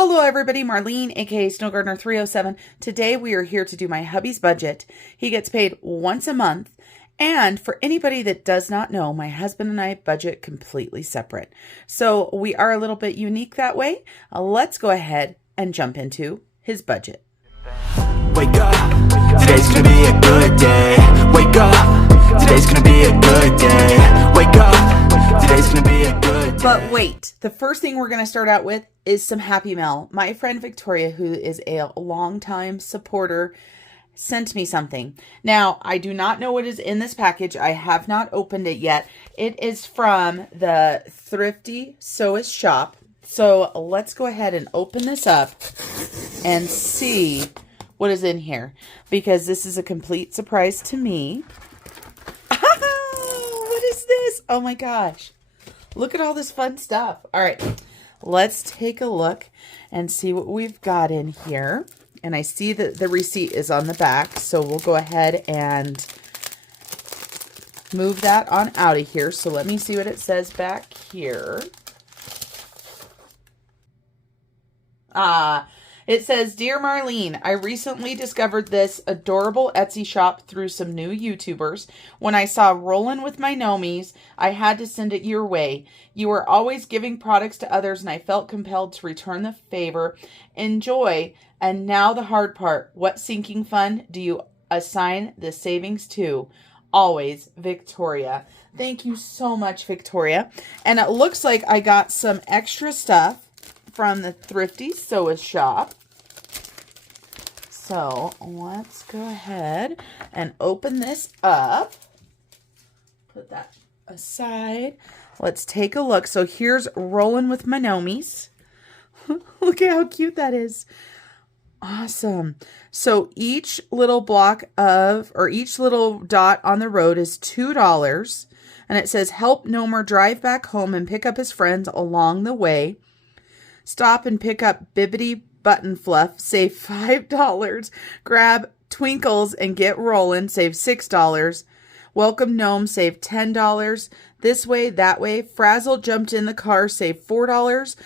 Hello everybody, Marlene, aka Snow Gardener 307. Today we are here to do my hubby's budget. He gets paid once a month, and for anybody that does not know, my husband and I budget completely separate. So we are a little bit unique that way. Let's go ahead and jump into his budget. Wake up, today's gonna be a good day. Wake up, today's gonna be a good day. Wake up, today's gonna be a good day. But wait, the first thing we're going to start out with is some Happy Mail. My friend Victoria, who is a longtime supporter, sent me something. Now, I do not know what is in this package. I have not opened it yet. It is from the Thrifty Sewist Shop. So let's go ahead and open this up and see what is in here, because this is a complete surprise to me. What is this? Oh my gosh. Look at all this fun stuff. All right, let's take a look and see what we've got in here. And I see that the receipt is on the back, so we'll go ahead and move that on out of here. So let me see what it says back here. It says, "Dear Marlene, I recently discovered this adorable Etsy shop through some new YouTubers. When I saw Rollin' with My Nomies, I had to send it your way. You are always giving products to others, and I felt compelled to return the favor. Enjoy. And now the hard part. What sinking fund do you assign the savings to? Always, Victoria." Thank you so much, Victoria. And it looks like I got some extra stuff from the Thrifty Sewist Shop. So let's go ahead and open this up. Put that aside. Let's take a look. So here's Rollin' with My Nomies. Look at how cute that is. Awesome. So each little block of, or each little dot on the road is $2. And it says, "Help Nomer drive back home and pick up his friends along the way. Stop and pick up Bibbidi Button Fluff, save $5. Grab Twinkles and get rollin', save $6. Welcome Gnome, save $10. This way, that way. Frazzle jumped in the car, save $4.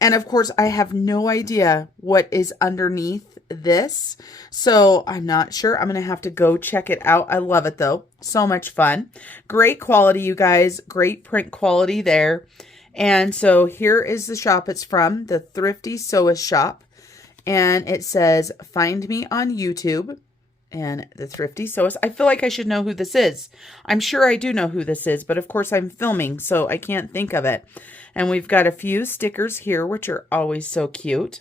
And of course, I have no idea what is underneath this, so I'm not sure. I'm going to have to go check it out. I love it though. So much fun. Great quality, you guys. Great print quality there. And so here is the shop it's from, the Thrifty Sewist Shop. And it says, "Find me on YouTube." And the Thrifty Sewist. I feel like I should know who this is. I'm sure I do know who this is, but of course I'm filming, so I can't think of it. And we've got a few stickers here, which are always so cute.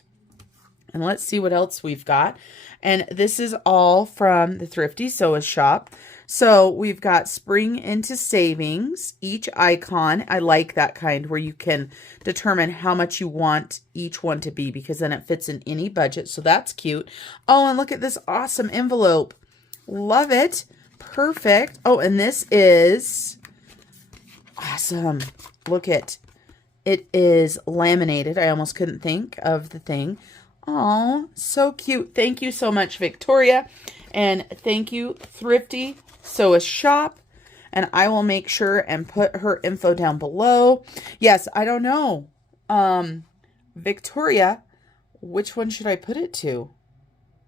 And let's see what else we've got. And this is all from the Thrifty Sewist Shop. So we've got Spring into Savings, each icon. I like that kind where you can determine how much you want each one to be, because then it fits in any budget. So that's cute. Oh, and look at this awesome envelope. Love it. Perfect. Oh, and this is awesome. Look at it. Is laminated. I almost couldn't think of the thing. Oh, so cute. Thank you so much, Victoria. And thank you, Thrifty Sewist Shop. And I will make sure and put her info down below. Yes, I don't know. Victoria, which one should I put it to?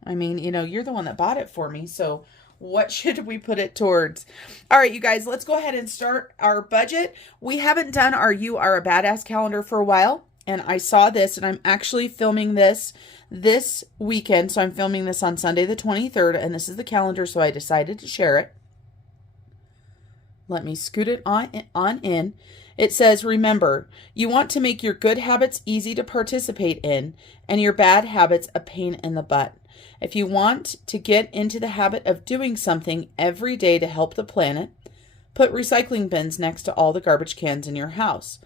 I mean, you know, you're the one that bought it for me. So what should we put it towards? All right, you guys, let's go ahead and start our budget. We haven't done our You Are a Badass calendar for a while. And I saw this, and I'm actually filming this weekend. So I'm filming this on Sunday the 23rd, and this is the calendar, so I decided to share it. Let me scoot it on in. It says, "Remember, you want to make your good habits easy to participate in, and your bad habits a pain in the butt. If you want to get into the habit of doing something every day to help the planet, put recycling bins next to all the garbage cans in your house.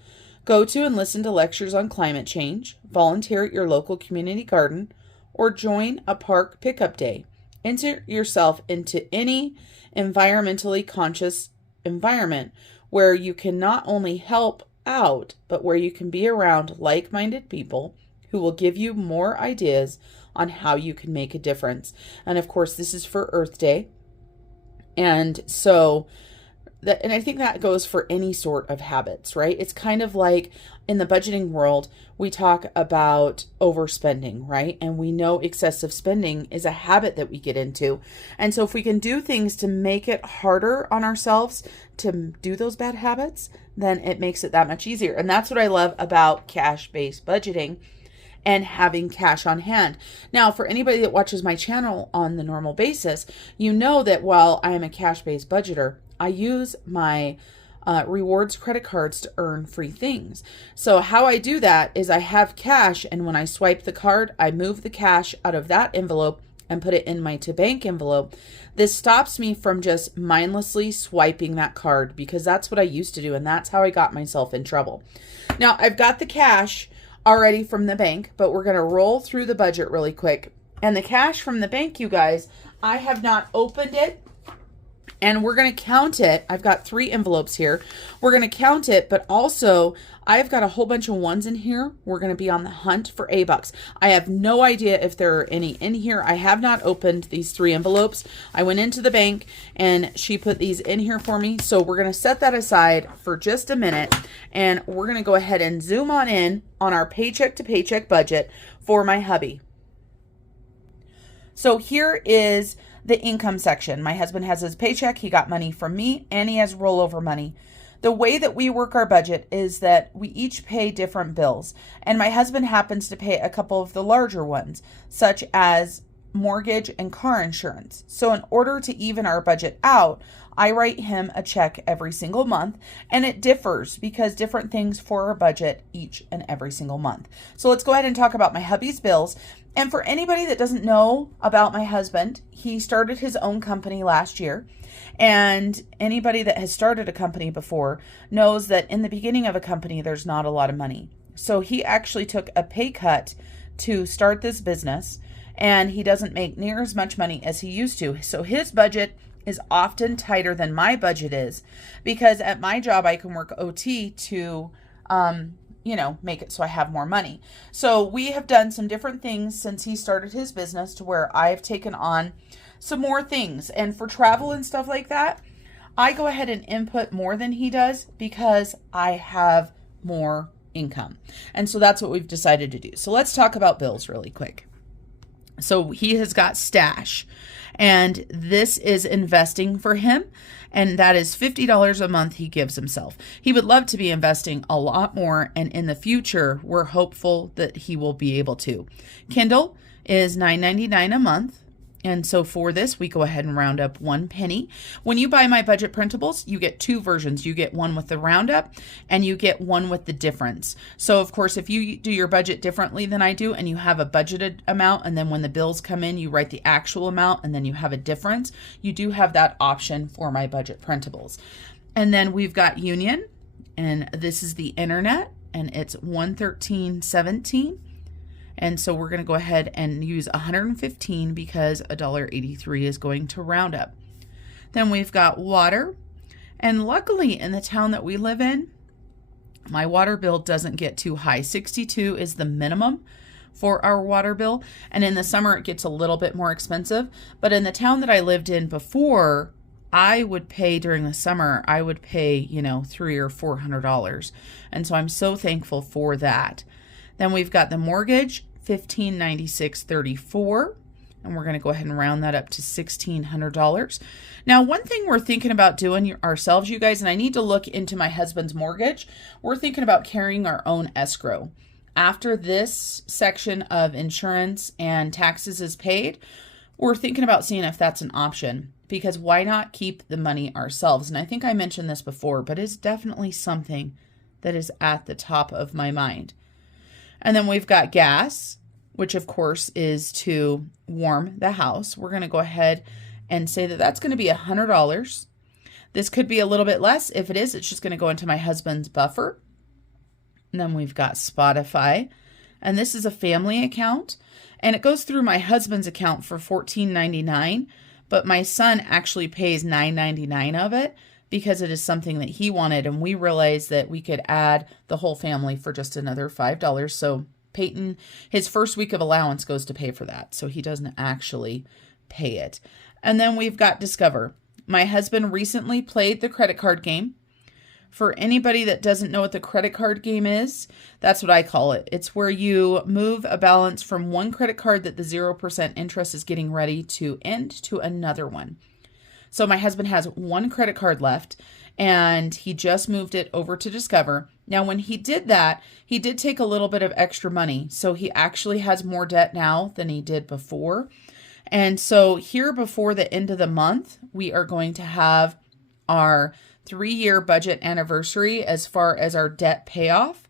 Go to and listen to lectures on climate change, volunteer at your local community garden, or join a park pickup day. Insert yourself into any environmentally conscious environment where you can not only help out, but where you can be around like-minded people who will give you more ideas on how you can make a difference." And of course, this is for Earth Day. And so that, and I think that goes for any sort of habits, right? It's kind of like in the budgeting world, we talk about overspending, right? And we know excessive spending is a habit that we get into. And so if we can do things to make it harder on ourselves to do those bad habits, then it makes it that much easier. And that's what I love about cash-based budgeting and having cash on hand. Now, for anybody that watches my channel on the normal basis, you know that while I am a cash-based budgeter, I use my rewards credit cards to earn free things. So how I do that is I have cash, and when I swipe the card, I move the cash out of that envelope and put it in my to bank envelope. This stops me from just mindlessly swiping that card, because that's what I used to do, and that's how I got myself in trouble. Now, I've got the cash already from the bank, but we're going to roll through the budget really quick. And the cash from the bank, you guys, I have not opened it, and we're going to count it. I've got 3 envelopes here. We're going to count it, but also I've got a whole bunch of ones in here. We're going to be on the hunt for A-bucks. I have no idea if there are any in here. I have not opened these 3 envelopes. I went into the bank and she put these in here for me. So we're going to set that aside for just a minute, and we're going to go ahead and zoom on in on our paycheck to paycheck budget for my hubby. So here is the income section. My husband has his paycheck. He got money from me, and he has rollover money. The way that we work our budget is that we each pay different bills, and my husband happens to pay a couple of the larger ones, such as mortgage and car insurance. So in order to even our budget out, I write him a check every single month, and it differs because different things for our budget each and every single month. So let's go ahead and talk about my hubby's bills. And for anybody that doesn't know about my husband, he started his own company last year. And anybody that has started a company before knows that in the beginning of a company, there's not a lot of money. So he actually took a pay cut to start this business, and he doesn't make near as much money as he used to. So his budget is often tighter than my budget is, because at my job, I can work OT to, make it so I have more money. So we have done some different things since he started his business to where I've taken on some more things. And for travel and stuff like that, I go ahead and input more than he does because I have more income. And so that's what we've decided to do. So let's talk about bills really quick. So he has got stash, and this is investing for him. And that is $50 a month he gives himself. He would love to be investing a lot more, and in the future, we're hopeful that he will be able to. Kindle is $9.99 a month. And so for this, we go ahead and round up 1 penny. When you buy my budget printables, you get 2 versions. You get one with the roundup, and you get one with the difference. So of course, if you do your budget differently than I do, and you have a budgeted amount, and then when the bills come in, you write the actual amount, and then you have a difference, you do have that option for my budget printables. And then we've got Union, and this is the internet, and it's $113.17. And so we're going to go ahead and use $115 because $1.83 is going to round up. Then we've got water. And luckily in the town that we live in, my water bill doesn't get too high. $62 is the minimum for our water bill. And in the summer, it gets a little bit more expensive. But in the town that I lived in before, I would pay during the summer, I would pay, $300 or $400. And so I'm so thankful for that. Then we've got the mortgage, $1,596.34, and we're going to go ahead and round that up to $1,600. Now, one thing we're thinking about doing ourselves, you guys, and I need to look into my husband's mortgage, we're thinking about carrying our own escrow. After this section of insurance and taxes is paid, we're thinking about seeing if that's an option, because why not keep the money ourselves? And I think I mentioned this before, but it's definitely something that is at the top of my mind. And then we've got gas, which of course is to warm the house. We're going to go ahead and say that that's going to be $100. This could be a little bit less. If it is, it's just going to go into my husband's buffer. And then we've got Spotify, and this is a family account, and it goes through my husband's account for $14.99, but my son actually pays $9.99 of it, because it is something that he wanted, and we realized that we could add the whole family for just another $5. So Peyton, his first week of allowance goes to pay for that, so he doesn't actually pay it. And then we've got Discover. My husband recently played the credit card game. For anybody that doesn't know what the credit card game is, that's what I call it. It's where you move a balance from one credit card that the 0% interest is getting ready to end to another one. So my husband has one credit card left, and he just moved it over to Discover. Now, when he did that, he did take a little bit of extra money. So he actually has more debt now than he did before. And so here before the end of the month, we are going to have our 3-year budget anniversary as far as our debt payoff.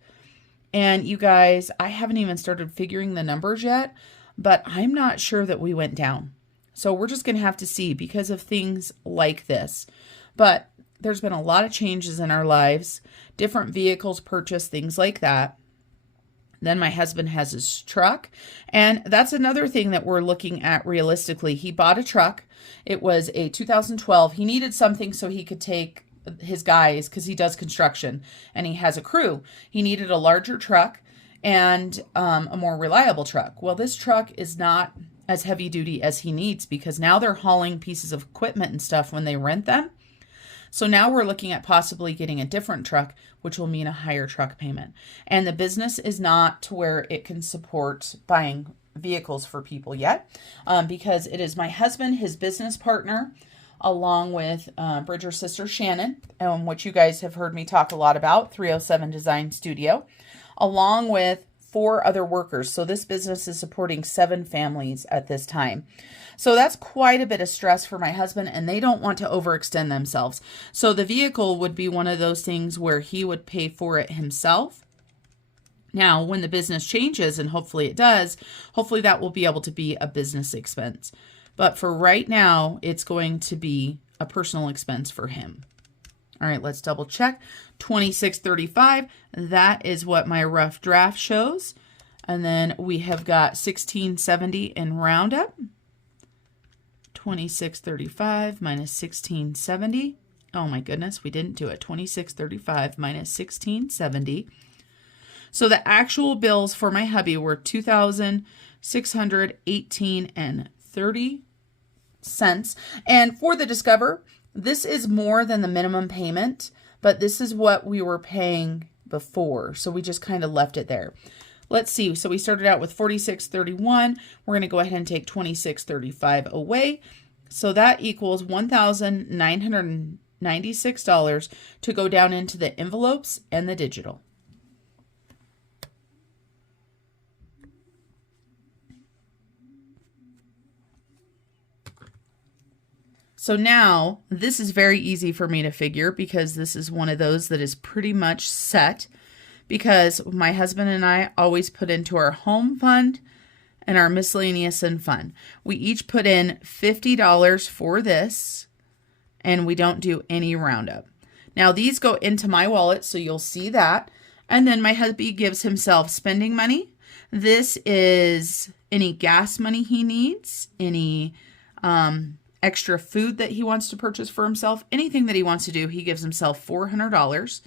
And you guys, I haven't even started figuring the numbers yet, but I'm not sure that we went down. So we're just going to have to see because of things like this. But there's been a lot of changes in our lives, different vehicles purchased, things like that. Then my husband has his truck. And that's another thing that we're looking at realistically. He bought a truck. It was a 2012. He needed something so he could take his guys, because he does construction and he has a crew. He needed a larger truck and a more reliable truck. Well, this truck is not as heavy duty as he needs because now they're hauling pieces of equipment and stuff when they rent them. So now we're looking at possibly getting a different truck, which will mean a higher truck payment. And the business is not to where it can support buying vehicles for people yet, because it is my husband, his business partner, along with Bridger's sister Shannon, which you guys have heard me talk a lot about, 307 Design Studio, along with 4 other workers. So this business is supporting 7 families at this time. So that's quite a bit of stress for my husband, and they don't want to overextend themselves. So the vehicle would be one of those things where he would pay for it himself. Now, when the business changes, and hopefully it does, hopefully that will be able to be a business expense. But for right now, it's going to be a personal expense for him. All right, let's double check. $26.35. That is what my rough draft shows. And then we have got $16.70 in roundup. $26.35 minus $16.70. Oh my goodness, we didn't do it. $26.35 minus $16.70. So the actual bills for my hubby were $2,618.30. And for the Discover, this is more than the minimum payment, but this is what we were paying before. So we just kind of left it there. Let's see. So we started out with $46.31. We're going to go ahead and take $26.35 away. So that equals $1,996 to go down into the envelopes and the digital. So now this is very easy for me to figure because this is one of those that is pretty much set, because my husband and I always put into our home fund and our miscellaneous and fund. We each put in $50 for this, and we don't do any roundup. Now these go into my wallet, so you'll see that. And then my hubby gives himself spending money. This is any gas money he needs, any extra food that he wants to purchase for himself, anything that he wants to do, he gives himself $400.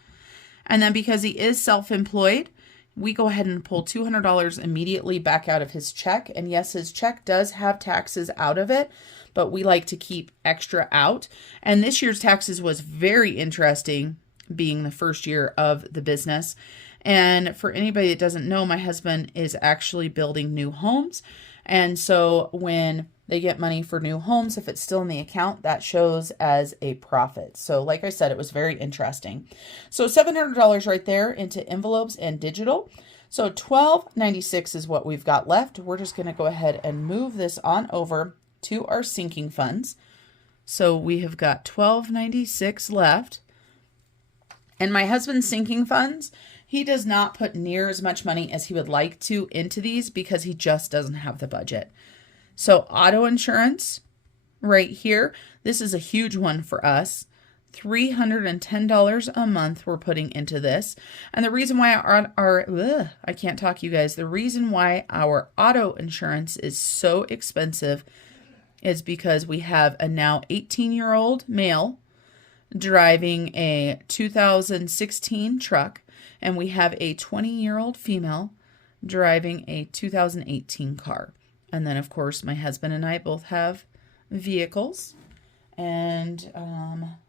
And then because he is self-employed, we go ahead and pull $200 immediately back out of his check. And yes, his check does have taxes out of it, but we like to keep extra out. And this year's taxes was very interesting, being the first year of the business. And for anybody that doesn't know, my husband is actually building new homes. And so when they get money for new homes, if it's still in the account, that shows as a profit. So like I said, it was very interesting. So $700 right there into envelopes and digital. So $12.96 is what we've got left. We're just going to go ahead and move this on over to our sinking funds. So we have got $12.96 left. And my husband's sinking funds, he does not put near as much money as he would like to into these because he just doesn't have the budget. So auto insurance right here, this is a huge one for us. $310 a month we're putting into this. And the reason why I can't talk, you guys. The reason why our auto insurance is so expensive is because we have a now 18-year-old male driving a 2016 truck, and we have a 20-year-old female driving a 2018 car. And then, of course, my husband and I both have vehicles. And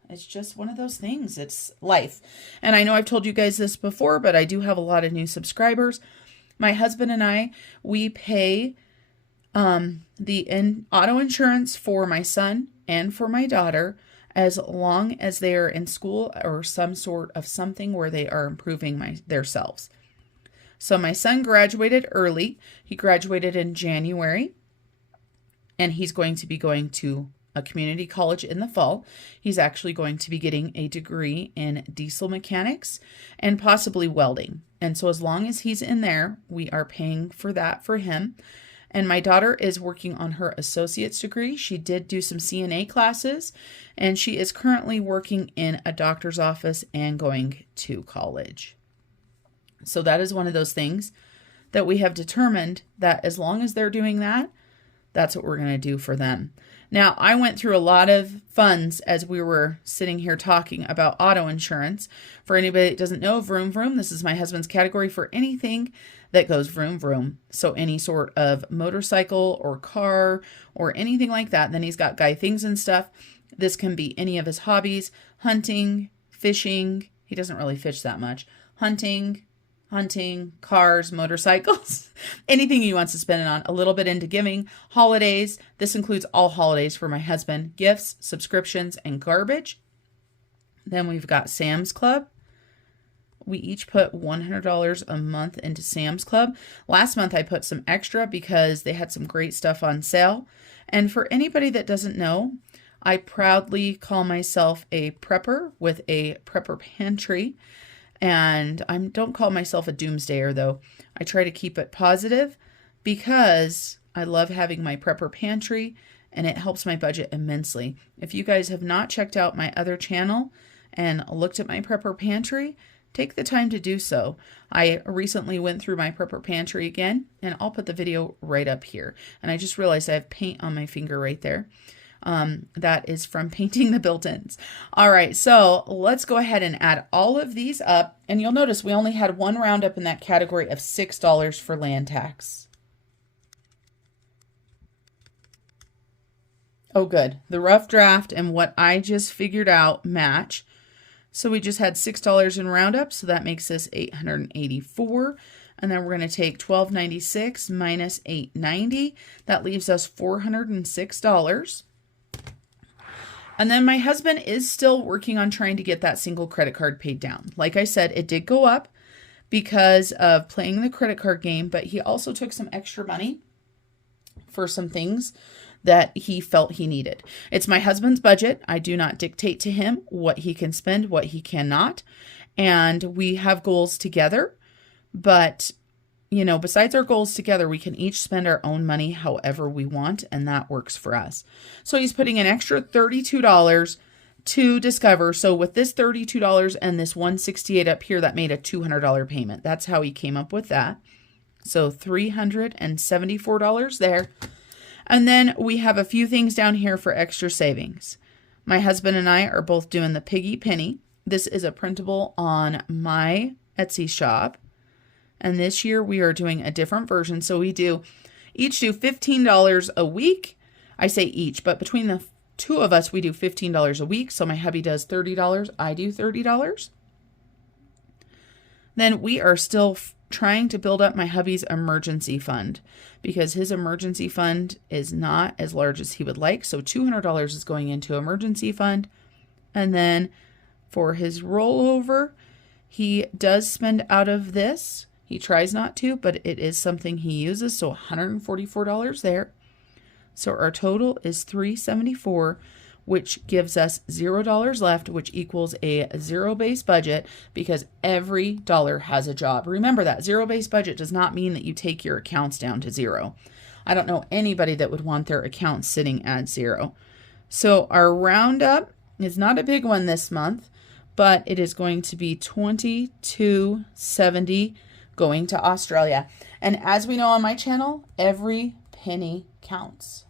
it's just one of those things. It's life. And I know I've told you guys this before, but I do have a lot of new subscribers. My husband and I, we pay the auto insurance for my son and for my daughter as long as they are in school or some sort of something where they are improving themselves. So my son graduated early. He graduated in January, and he's going to be going to a community college in the fall. He's actually going to be getting a degree in diesel mechanics and possibly welding. And so as long as he's in there, we are paying for that for him. And my daughter is working on her associate's degree. She did do some CNA classes, and she is currently working in a doctor's office and going to college. So that is one of those things that we have determined that as long as they're doing that, that's what we're going to do for them. Now, I went through a lot of funds as we were sitting here talking about auto insurance. For anybody that doesn't know, vroom vroom, this is my husband's category for anything that goes vroom vroom. So any sort of motorcycle or car or anything like that. And then he's got guy things and stuff. This can be any of his hobbies: hunting, fishing. He doesn't really fish that much. Hunting, cars, motorcycles, anything he wants to spend it on. A little bit into giving. Holidays. This includes all holidays for my husband. Gifts, subscriptions, and garbage. Then we've got Sam's Club. We each put $100 a month into Sam's Club. Last month I put some extra because they had some great stuff on sale. And for anybody that doesn't know, I proudly call myself a prepper with a prepper pantry. And I don't call myself a doomsdayer, though. I try to keep it positive because I love having my prepper pantry, and it helps my budget immensely. If you guys have not checked out my other channel and looked at my prepper pantry, take the time to do so. I recently went through my prepper pantry again, and I'll put the video right up here. And I just realized I have paint on my finger right there. That is from painting the built-ins. All right, so let's go ahead and add all of these up. And you'll notice we only had one roundup in that category of $6 for land tax. Oh, good. The rough draft and what I just figured out match. So we just had $6 in roundup, so that makes this $884. And then we're going to take $12.96 minus $8.90. That leaves us $406. And then my husband is still working on trying to get that single credit card paid down. Like I said, it did go up because of playing the credit card game, but he also took some extra money for some things that he felt he needed. It's my husband's budget. I do not dictate to him what he can spend, what he cannot. And we have goals together, but you know, besides our goals together, we can each spend our own money however we want, and that works for us. So he's putting an extra $32 to Discover. So with this $32 and this $168 up here, that made a $200 payment. That's how he came up with that. So $374 there. And then we have a few things down here for extra savings. My husband and I are both doing the Piggy penny. This is a printable on my Etsy shop. And this year we are doing a different version. So we each do $15 a week. I say each, but between the two of us, we do $15 a week. So my hubby does $30. I do $30. Then we are still trying to build up my hubby's emergency fund because his emergency fund is not as large as he would like. So $200 is going into emergency fund. And then for his rollover, he does spend out of this. He tries not to, but it is something he uses. So $144 there. So our total is $374, which gives us $0 left, which equals a zero-based budget because every dollar has a job. Remember that zero-based budget does not mean that you take your accounts down to zero. I don't know anybody that would want their account sitting at zero. So our roundup is not a big one this month, but it is going to be $22.70 going to Australia. And as we know on my channel, every penny counts.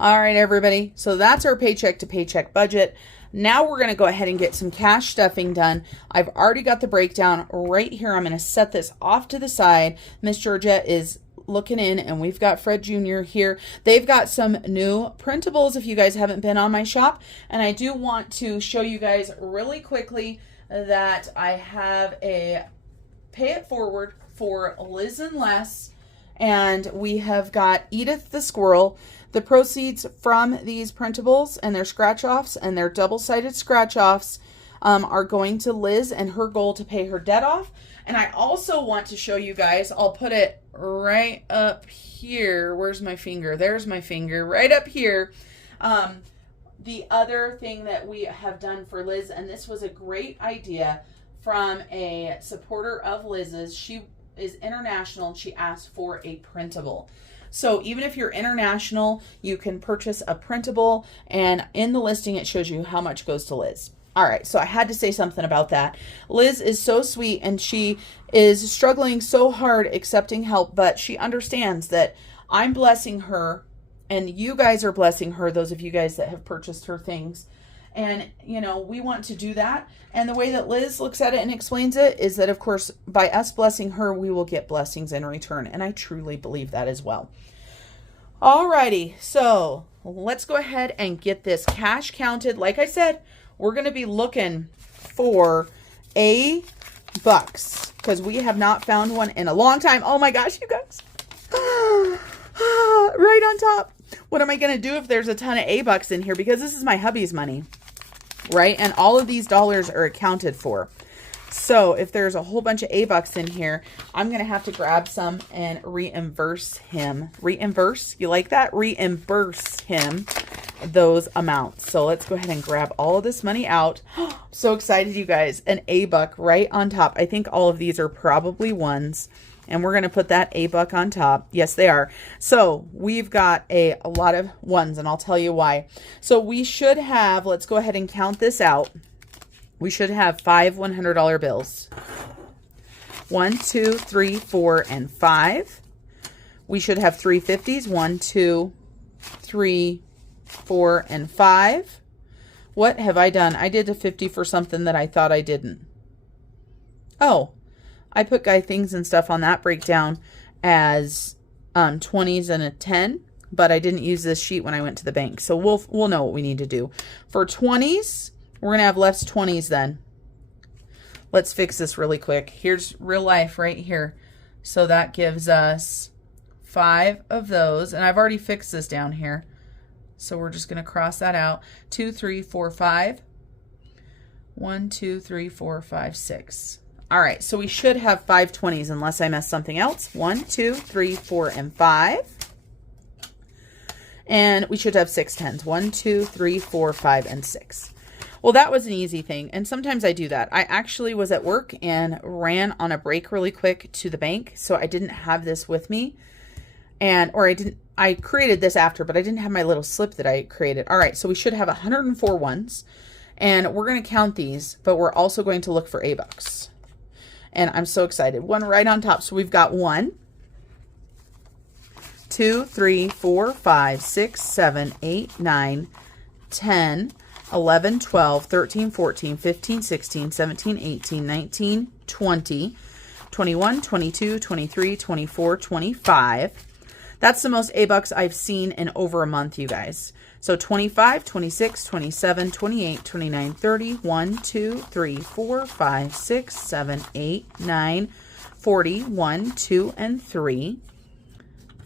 All right, everybody. So that's our paycheck to paycheck budget. Now we're going to go ahead and get some cash stuffing done. I've already got the breakdown right here. I'm going to set this off to the side. Miss Georgette is looking in, and we've got Fred Jr. here. They've got some new printables if you guys haven't been on my shop. And I do want to show you guys really quickly that I have a Pay It Forward for Liz and Les. And we have got Edith the Squirrel. The proceeds from these printables and their scratch-offs and their double-sided scratch-offs are going to Liz and her goal to pay her debt off. And I also want to show you guys, I'll put it right up here. Where's my finger? There's my finger, right up here. The other thing that we have done for Liz, and this was a great idea from a supporter of Liz's. She is international and she asked for a printable. So even if you're international, you can purchase a printable, and in the listing it shows you how much goes to Liz. All right, so I had to say something about that. Liz is so sweet, and she is struggling so hard accepting help, but she understands that I'm blessing her, and you guys are blessing her, those of you guys that have purchased her things. And, you know, we want to do that. And the way that Liz looks at it and explains it is that, of course, by us blessing her, we will get blessings in return. And I truly believe that as well. Alrighty, so let's go ahead and get this cash counted. Like I said, we're going to be looking for $8 because we have not found one in a long time. Oh my gosh, you guys. Right on top. What am I going to do if there's a ton of $8 in here? Because this is my hubby's money, right? And all of these dollars are accounted for. So if there's a whole bunch of $8 in here, I'm going to have to grab some and reimburse him. Reimburse? You like that? Reimburse him those amounts. So let's go ahead and grab all of this money out. So excited, you guys. An $8 right on top. I think all of these are probably ones. And we're going to put that $8 on top. Yes, they are. So we've got a lot of ones, and I'll tell you why. So we should have, let's go ahead and count this out. We should have 5 $100 bills. 1, 2, 3, 4, and 5. We should have 3 50s. 1, 2, 3, 4, and 5. What have I done? I did a 50 for something that I thought I didn't. Oh, I put guy things and stuff on that breakdown as 20s and a 10, but I didn't use this sheet when I went to the bank. So we'll know what we need to do. For 20s, we're going to have less 20s then. Let's fix this really quick. Here's real life right here. So that gives us 5 of those. And I've already fixed this down here. So we're just going to cross that out. 2, 3, 4, 5. 1, 2, 3, 4, 5, 6. All right, so we should have 5 20s unless I mess something else. 1, 2, 3, 4, and 5. And we should have 6 10s. 1, 2, 3, 4, 5, and 6. Well, that was an easy thing, and sometimes I do that. I actually was at work and ran on a break really quick to the bank, so I didn't have this with me. I created this after, but I didn't have my little slip that I created. All right, so we should have 104 ones, and we're going to count these, but we're also going to look for $8. And I'm so excited. One right on top. So we've got 1, 2, 3, 4, 5, 6, 7, 8, 9, 10, 11, 12, 13, 14, 15, 16, 17, 18, 19, 20, 21, 22, 23, 24, 25. That's the most $8 I've seen in over a month, you guys. So 25, 26, 27, 28, 29, 30, 1, 2, 3, 4, 5, 6, 7, 8, 9, 40, 1, 2, and 3,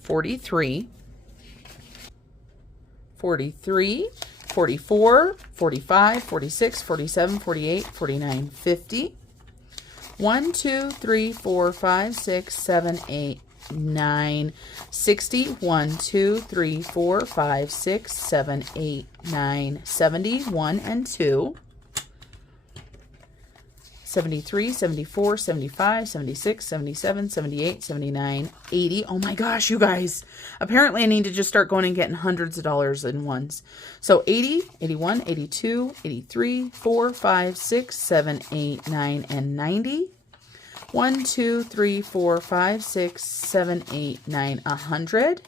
43, 43, 44, 45, 46, 47, 48, 49, 50. 1, 2, 3, 4, 5, 6, 7, 8, 9, 60. 1, 2, 3, 4, 5, 6, 7, 8, 9, 70. 1 and 2. 73, 74, 75, 76, 77, 78, 79, 80. Oh my gosh, you guys. Apparently I need to just start going and getting hundreds of dollars in ones. So 80, 81, 82, 83, 4, 5, 6, 7, 8, 9, and 90. 1, 2, 3, 4, 5, 6, 7, 8, 9, 100.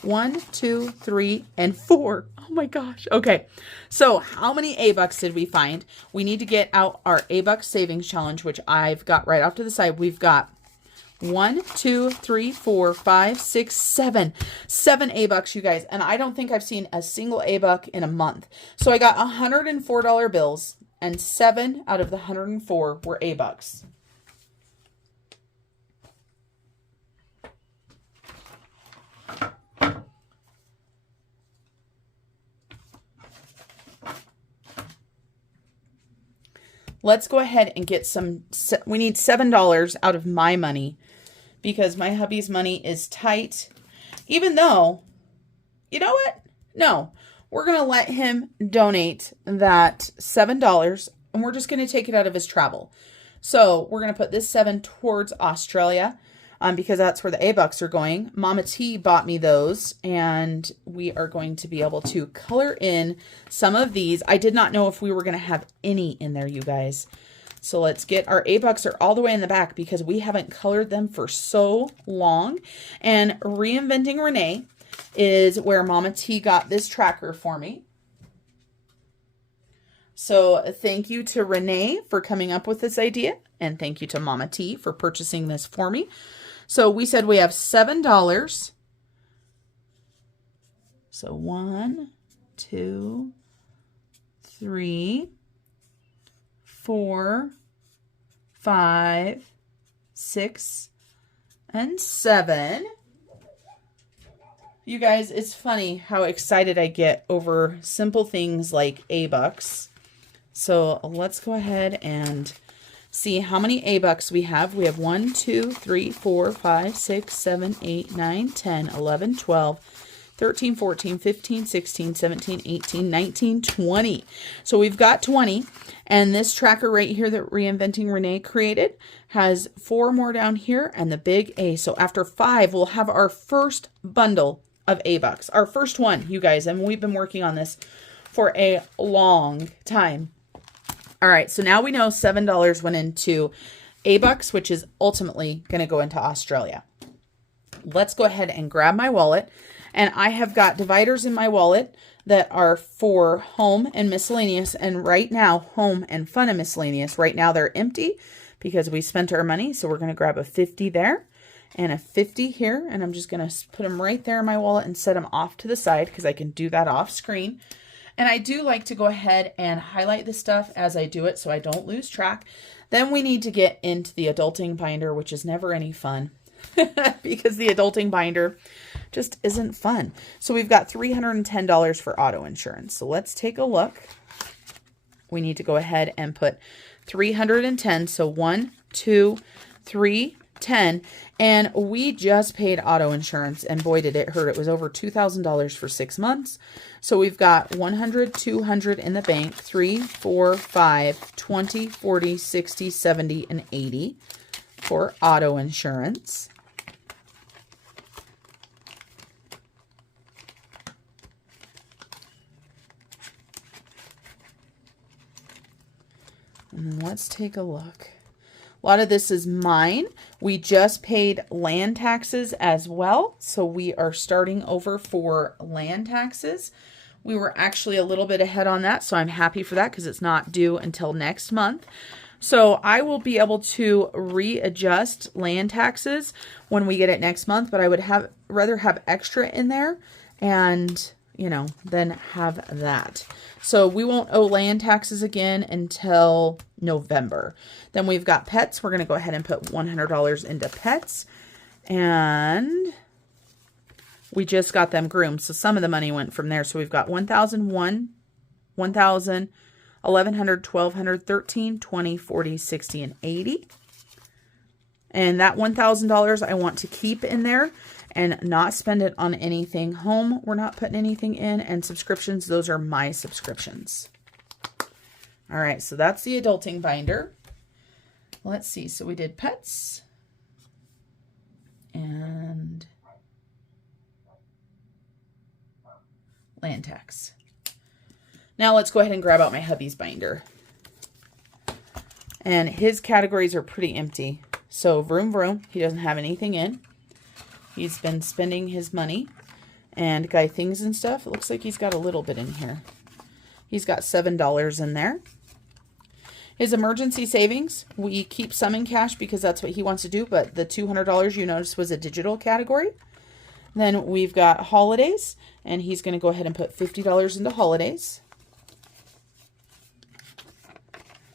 1, 2, 3, and 4. Oh my gosh. Okay. So how many $8 did we find? We need to get out our $8 savings challenge, which I've got right off to the side. We've got 1, 2, 3, 4, 5, 6, 7. 7 A-bucks, you guys. And I don't think I've seen a single A-buck in a month. So I got $104 bills, and 7 out of the 104 were A-bucks. Let's go ahead and get some, we need $7 out of my money because my hubby's money is tight. Even though, you know what? No, we're going to let him donate that $7 and we're just going to take it out of his travel. So we're going to put this 7 towards Australia because that's where the A-bucks are going. Mama T bought me those and we are going to be able to color in some of these. I did not know if we were going to have any in there, you guys. So let's get our A-bucks are all the way in the back because we haven't colored them for so long. And Reinventing Renee is where Mama T got this tracker for me. So thank you to Renee for coming up with this idea. And thank you to Mama T for purchasing this for me. So we said we have $7. So 1, 2, 3, 4, 5, 6, and 7. You guys, it's funny how excited I get over simple things like A-bucks. So let's go ahead and see how many A-bucks we have. We have 1, 2, 3, 4, 5, 6, 7, 8, 9, 10, 11, 12, 13, 14, 15, 16, 17, 18, 19, 20. So we've got 20. And this tracker right here that Reinventing Renee created has 4 more down here and the big A. So after 5, we'll have our first bundle of A-bucks. Our first one, you guys. And we've been working on this for a long time. All right, so now we know $7 went into A-bucks, which is ultimately going to go into Australia. Let's go ahead and grab my wallet. And I have got dividers in my wallet that are for home and miscellaneous. And right now, home and fun and miscellaneous, right now they're empty because we spent our money. So we're going to grab a 50 there and a 50 here. And I'm just going to put them right there in my wallet and set them off to the side because I can do that off screen. And I do like to go ahead and highlight this stuff as I do it so I don't lose track. Then we need to get into the adulting binder, which is never any fun because the adulting binder just isn't fun. So we've got $310 for auto insurance. So let's take a look. We need to go ahead and put 310. So 1, 2, 3, 10. And we just paid auto insurance and boy did it hurt. It was over $2,000 for 6 months. So we've got 100, 200 in the bank, 3, 4, 5, 20, 40, 60, 70, and 80 for auto insurance. And then let's take a look. A lot of this is mine. We just paid land taxes as well. So we are starting over for land taxes. We were actually a little bit ahead on that. So I'm happy for that because it's not due until next month. So I will be able to readjust land taxes when we get it next month. But I would rather have extra in there and, you know, then have that. So we won't owe land taxes again until November. Then we've got pets. We're going to go ahead and put $100 into pets. And we just got them groomed. So some of the money went from there. So we've got 1,001, 1,000, 1,100, 1,200, 13, 20, 40, 60, and 80. And that $1,000 I want to keep in there and not spend it on anything. Home, we're not putting anything in. And subscriptions, those are my subscriptions. All right, so that's the adulting binder. Let's see. So we did pets. And land tax. Now let's go ahead and grab out my hubby's binder. And his categories are pretty empty. So vroom vroom, he doesn't have anything in. He's been spending his money. And guy things and stuff, it looks like he's got a little bit in here. He's got $7 in there. His emergency savings, we keep some in cash because that's what he wants to do, but the $200 you noticed was a digital category. Then we've got holidays, and he's going to go ahead and put $50 into holidays.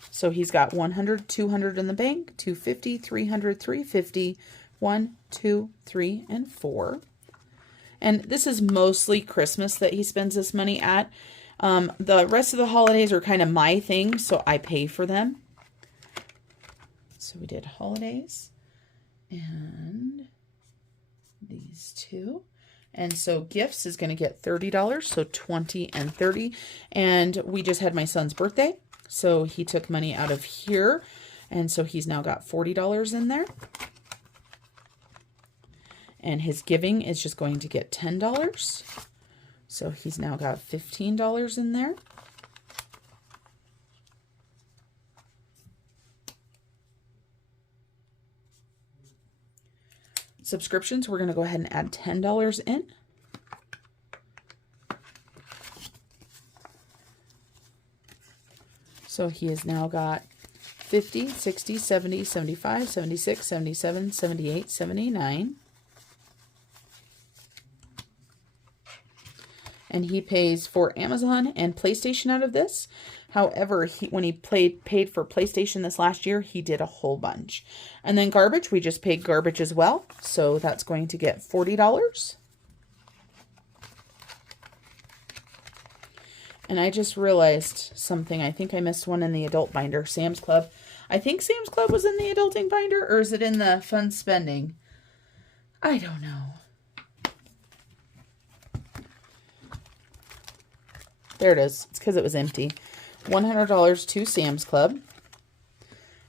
So he's got 100, 200 in the bank, 250, 300, 350, 1, 2, 3, and 4. And this is mostly Christmas that he spends this money at. The rest of the holidays are kind of my thing, so I pay for them. So we did holidays and these two. And so gifts is going to get $30, so 20 and 30. And we just had my son's birthday, so he took money out of here. And so he's now got $40 in there. And his giving is just going to get $10. So he's now got $15 in there. Subscriptions, we're going to go ahead and add $10 in. So he has now got 50, 60, 70, 75, 76, 77, 78, 79. And he pays for Amazon and PlayStation out of this. However, when he paid for PlayStation this last year, he did a whole bunch. And then garbage, we just paid garbage as well. So that's going to get $40. And I just realized something. I think I missed one in the adult binder. Sam's Club. I think Sam's Club was in the adulting binder, or is it in the fun spending? I don't know. There it is. It's because it was empty. $100 to Sam's Club.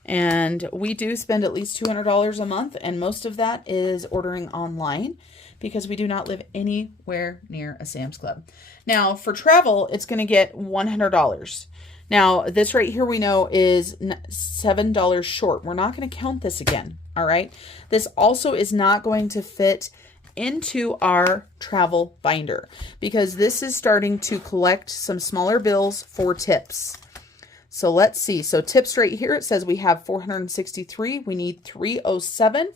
And we do spend at least $200 a month, and most of that is ordering online because we do not live anywhere near a Sam's Club. Now, for travel, it's going to get $100. Now, this right here we know is $7 short. We're not going to count this again, all right? This also is not going to fit into our travel binder because this is starting to collect some smaller bills for tips. So let's see. So tips right here, it says we have 463. We need 307.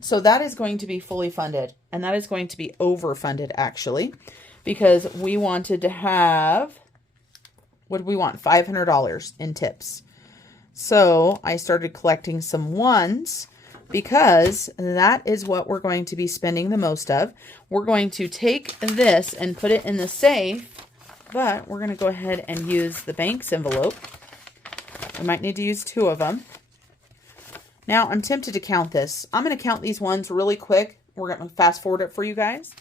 So that is going to be fully funded, and that is going to be overfunded actually, because we wanted to have, what did we want? $500 in tips. So I started collecting some ones, because that is what we're going to be spending the most of. We're going to take this and put it in the safe, but we're going to go ahead and use the bank's envelope. We might need to use 2 of them. Now, I'm tempted to count this. I'm going to count these ones really quick. We're going to fast forward it for you guys.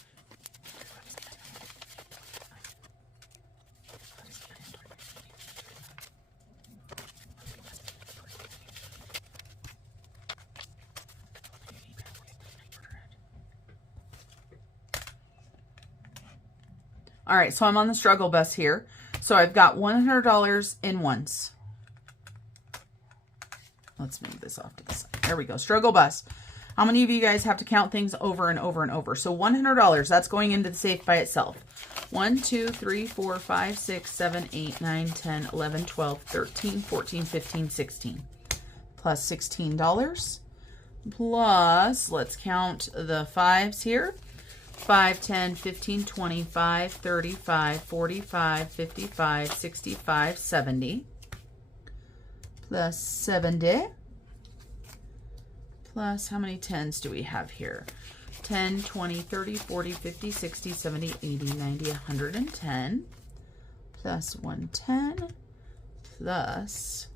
All right, so I'm on the struggle bus here. So I've got $100 in ones. Let's move this off to the side. There we go, struggle bus. How many of you guys have to count things over and over and over? So $100, that's going into the safe by itself. 1, 2, 3, 4, 5, 6, 7, 8, 9, 10, 11, 12, 13, 14, 15, 16. Plus $16. Plus, let's count the 5s here. 5, 10, 15, 25, 35, 45, 55, 65, 70. Plus 70. Plus, how many 10s do we have here? 10, 20, 30, 40, 50, 60, 70, 80, 90, 110. Plus 110. Plus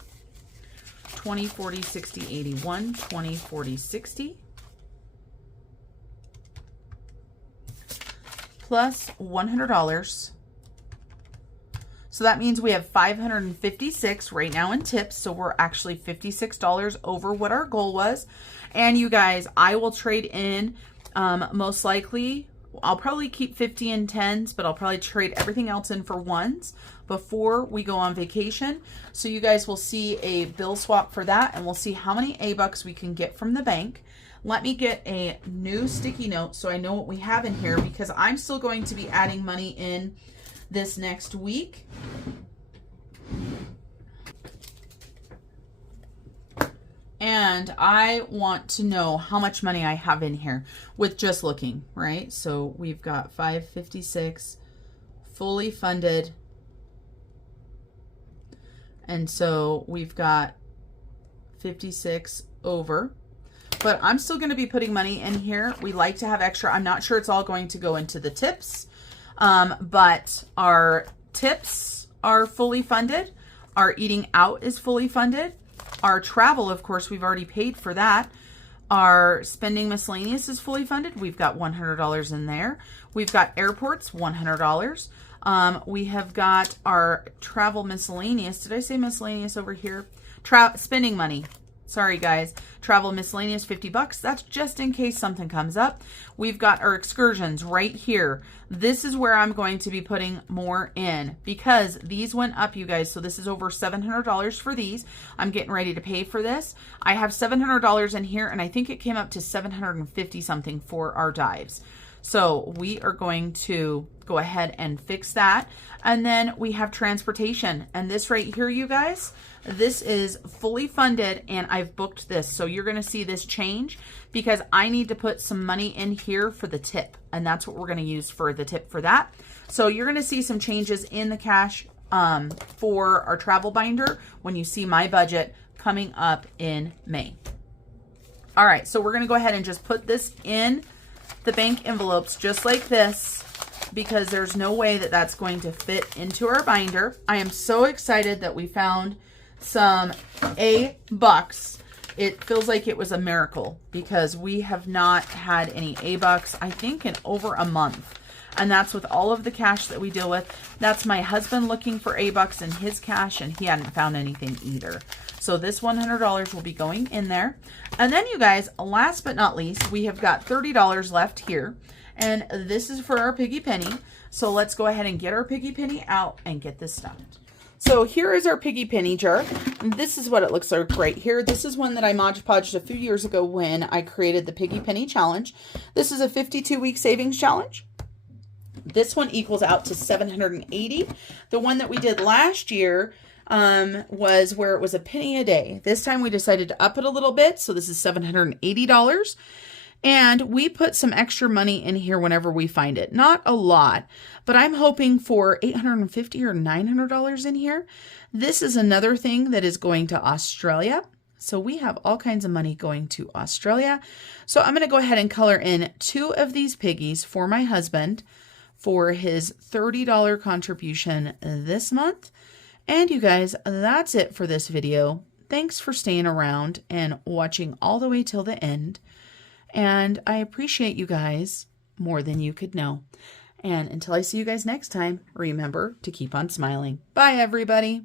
20, 40, 60, 81, 20, 40, 60. Plus $100. So that means we have 556 right now in tips. So we're actually $56 over what our goal was. And you guys, I will trade in most likely, I'll probably keep 50 in 10s, but I'll probably trade everything else in for ones before we go on vacation. So you guys will see a bill swap for that, and we'll see how many A-bucks we can get from the bank. Let me get a new sticky note so I know what we have in here, because I'm still going to be adding money in this next week. And I want to know how much money I have in here with just looking, right? So we've got 556 fully funded. And so we've got 56 over. But I'm still going to be putting money in here. We like to have extra. I'm not sure it's all going to go into the tips. But our tips are fully funded. Our eating out is fully funded. Our travel, of course, we've already paid for that. Our spending miscellaneous is fully funded. We've got $100 in there. We've got airports, $100. We have got our travel miscellaneous. Did I say miscellaneous over here? Spending money. Sorry, guys. Travel miscellaneous, $50. That's just in case something comes up. We've got our excursions right here. This is where I'm going to be putting more in because these went up, you guys. So this is over $700 for these. I'm getting ready to pay for this. I have $700 in here, and I think it came up to $750 something for our dives. So we are going to go ahead and fix that. And then we have transportation. And this right here, you guys, this is fully funded and I've booked this. So you're going to see this change because I need to put some money in here for the tip. And that's what we're going to use for the tip for that. So you're going to see some changes in the cash for our travel binder when you see my budget coming up in May. All right, so we're going to go ahead and just put this in the bank envelopes just like this because there's no way that that's going to fit into our binder. I am so excited that we found some A-bucks. It feels like it was a miracle because we have not had any A-bucks, I think, in over a month. And that's with all of the cash that we deal with. That's my husband looking for A-bucks in his cash, and he hadn't found anything either. So this $100 will be going in there. And then, you guys, last but not least, we have got $30 left here. And this is for our piggy penny. So let's go ahead and get our piggy penny out and get this stuffed. So here is our piggy penny jar. And this is what it looks like right here. This is one that I Mod Podged a few years ago when I created the Piggy Penny Challenge. This is a 52-week savings challenge. This one equals out to $780. The one that we did last year was where it was a penny a day. This time we decided to up it a little bit. So this is $780. And we put some extra money in here whenever we find it. Not a lot, but I'm hoping for $850 or $900 in here. This is another thing that is going to Australia. So we have all kinds of money going to Australia. So I'm going to go ahead and color in 2 of these piggies for my husband for his $30 contribution this month. And you guys, that's it for this video. Thanks for staying around and watching all the way till the end. And I appreciate you guys more than you could know. And until I see you guys next time, remember to keep on smiling. Bye, everybody.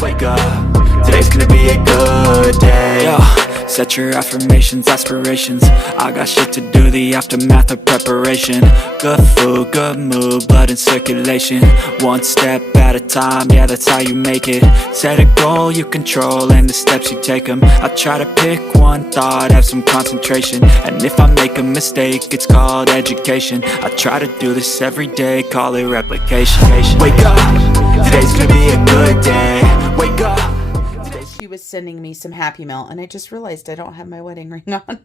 Wake up, today's gonna be a good day. Yo, set your affirmations, aspirations. I got shit to do, the aftermath of preparation. Good food, good mood, blood in circulation. One step at a time, yeah, that's how you make it. Set a goal you control and the steps you take them. I try to pick one thought, have some concentration. And if I make a mistake, it's called education. I try to do this every day, call it replication. Wake up, today's gonna be a good day. Wake up. She was sending me some Happy Mail, and I just realized I don't have my wedding ring on.